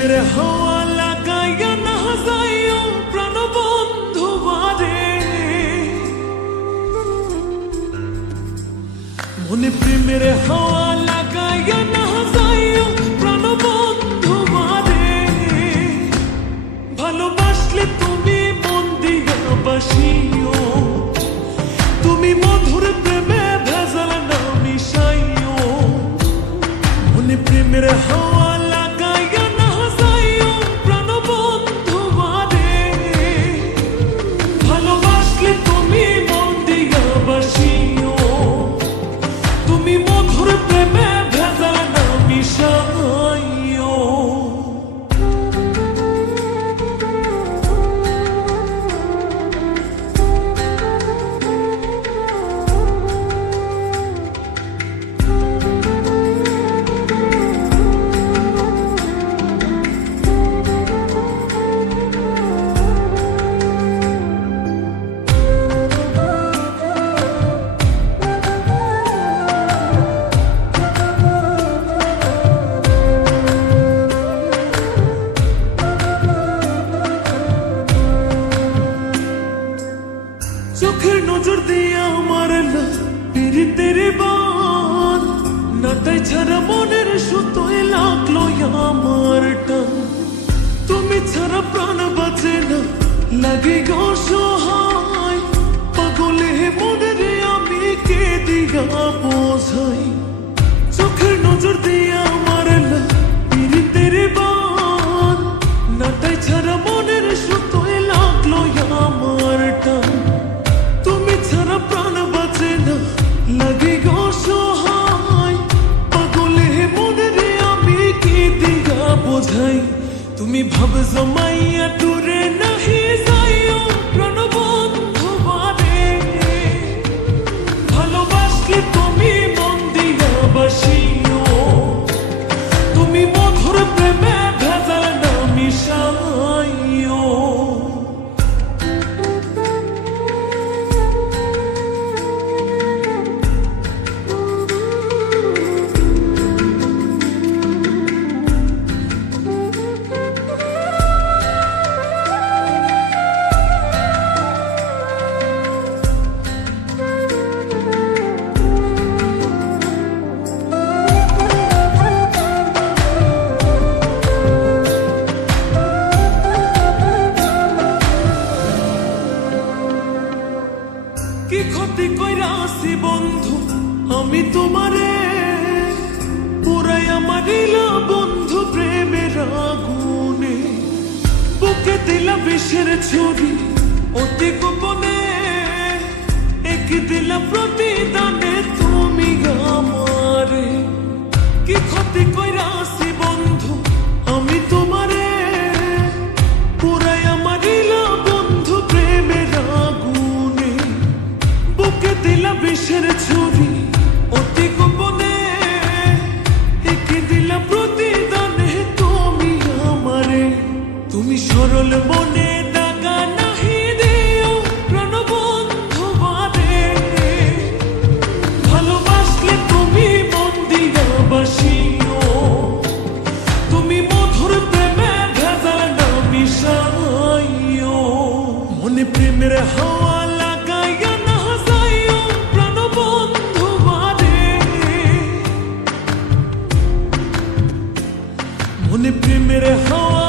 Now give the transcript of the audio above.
প্রেমের হাওয়া লাগাইয়া না যাইও প্রাণবন্ধু বারে, মনে প্রেমের হাওয়া লাগাইয়া না যাইও প্রাণবন্ধু বারে। ভালোবাসলে তুমি মন দিয়া বাসিও, তুমি মধুর প্রেমে ভেজাল না মিশাইও। মনে প্রেমের হাওয়া লাগাইয়া না যাইও প্রাণবন্ধু বারে, ভালোবাসলে তুমি মন দিয়া বাসিও, তুমি মধুর প্রেমে ভেজাল না মিশাইও। চোখের নজর দিয়ে আমার পীড়িতের বান, নাটাই ছাড়া মনের সুতোয় লাগলো আমার টান। তুমি ছাড়া প্রাণ বাঁচে না, লাগে অসহায়, পাগলে মনের আমি কে দিয়া বোঝাই। চোখের নজর দিয়ে আমার পীড়িতের বান, নাটাই ছাড়া মনের সুতোয় লাগলো আমার টান। তুমি ছাড়া প্রাণ বাঁচে না, লাগে অসহায়, পাগলে মনের আমি কি দিয়া বোঝাই। তুমি ভাব জমাইয়া দূরে নাহি যাইও প্রাণবন্ধু বারে, ভালোবাসলে তুমি মন দিয়া বাসিও, তুমি মধুর প্রেমে ভেজাল না মিশাইও। কি ক্ষতি কইরাছি বন্ধু আমি তোমারে, পুরাই আমারিলা বন্ধু প্রেমের আগুনে। বুকে দিলা বিষের ছুরি অতি গোপনে, একে দিলা প্রতিদানে তুমি আমারে। কি ক্ষতি কইরাছি বন্ধু আমি তোমারে, পুরাই আমারিলা বন্ধু প্রেমের আগুনে। বুকে দিলা বিষের ছুরি অতি গোপনে, একে দিলা প্রতিদানে তুমি আমারে। তুমি সরল মনে দাগা নাহি দিও প্রাণবন্ধু বারে, ভালোবাসলে তুমি মন দিয়া বাসিও, তুমি মধুর প্রেমে ভেজাল না মিশাইও। মনে প্রেমের হাওয়া লাগাইয়া না যাইও প্রাণবন্ধু বারে, মনে প্রেমের হাওয়া